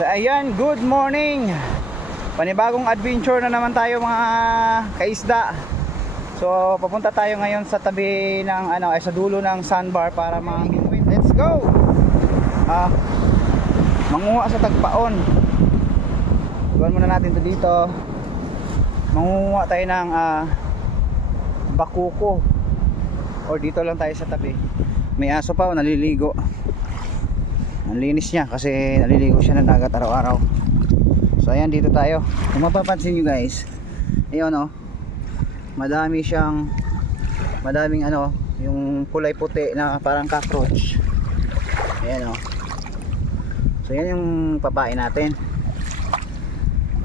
So ayan, good morning. Panibagong adventure na naman tayo mga kaisda. So papunta tayo ngayon sa tabi ng ano, ay sa dulo ng sandbar para mag Let's go. Ah, manguha sa tagpaon. Iwan muna natin to dito. Manguha tayo ng ah, bakuko. Or dito lang tayo sa tabi. May aso pa, oh, naliligo. Ang linis niya kasi naliligo siya ng dagat araw-araw. So ayan dito tayo. Kung mapapansin nyo guys, ayun oh. Madami siyang madaming ano, yung kulay puti na parang cockroach. Ayan oh. So yan yung papain natin.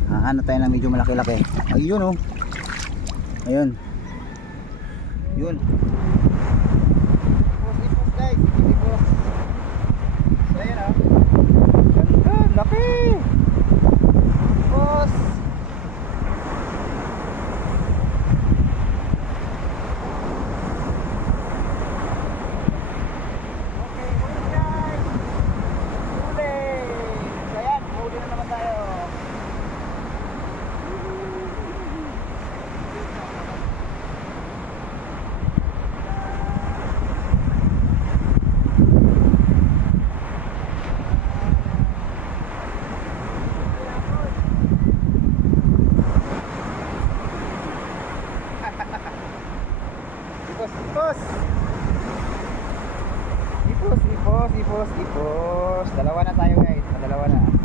Ah, ano tayo na medyo malaki-laki. Ayun oh. Ayun. Yun. Guys. Ayan oh. Ganda, laki. Ipos, ipos. Ipos, ipos, ipos, ipos. Dalawa na tayo guys. Dalawa na.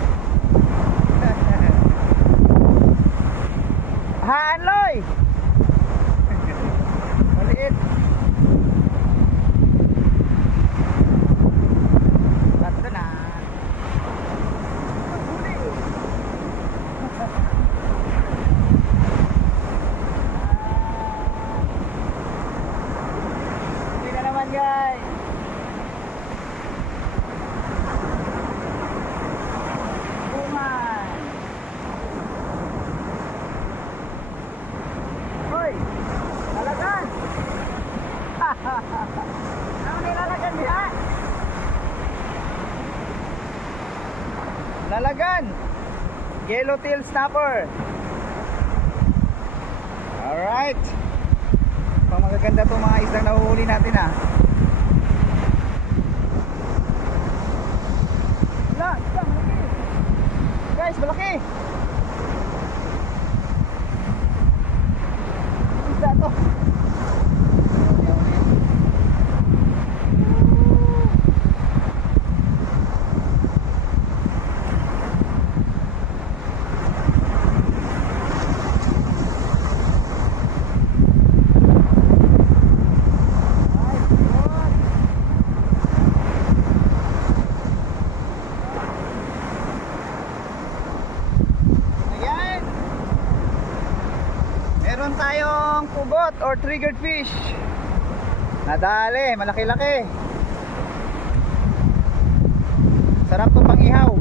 Lalagan! Yellowtail snapper! Alright! Pang magaganda itong mga isdang nahuhuli natin ah. Wala! Isda! Malaki! Guys! Malaki! Isda to. Ayan! Meron tayong pugot or triggered fish. Nadali, malaki-laki. Sarap to pang ihaw.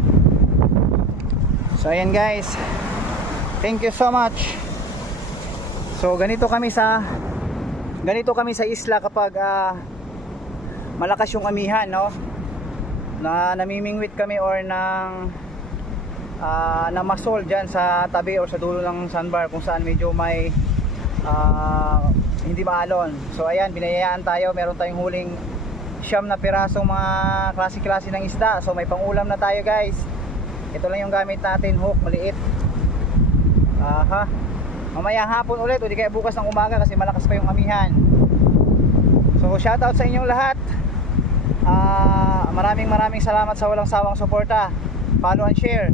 So ayan guys. Thank you so much. So ganito kami sa ganito kami sa isla kapag ah, malakas yung amihan, no? Na namimingwit kami or ng ah, na masol dyan sa tabi or sa dulo ng sandbar kung saan medyo may ah, hindi maalon. So ayan, binayayaan tayo. Meron tayong huling siyam na pirasong mga klase-klase ng isda. So may pangulam na tayo guys. Ito lang yung gamit natin, hook, maliit. Aha. Mamaya hapon ulit o di kaya bukas ng umaga kasi malakas pa yung amihan. So shoutout sa inyong lahat. Ah, maraming maraming salamat sa walang sawang suporta. Follow and share.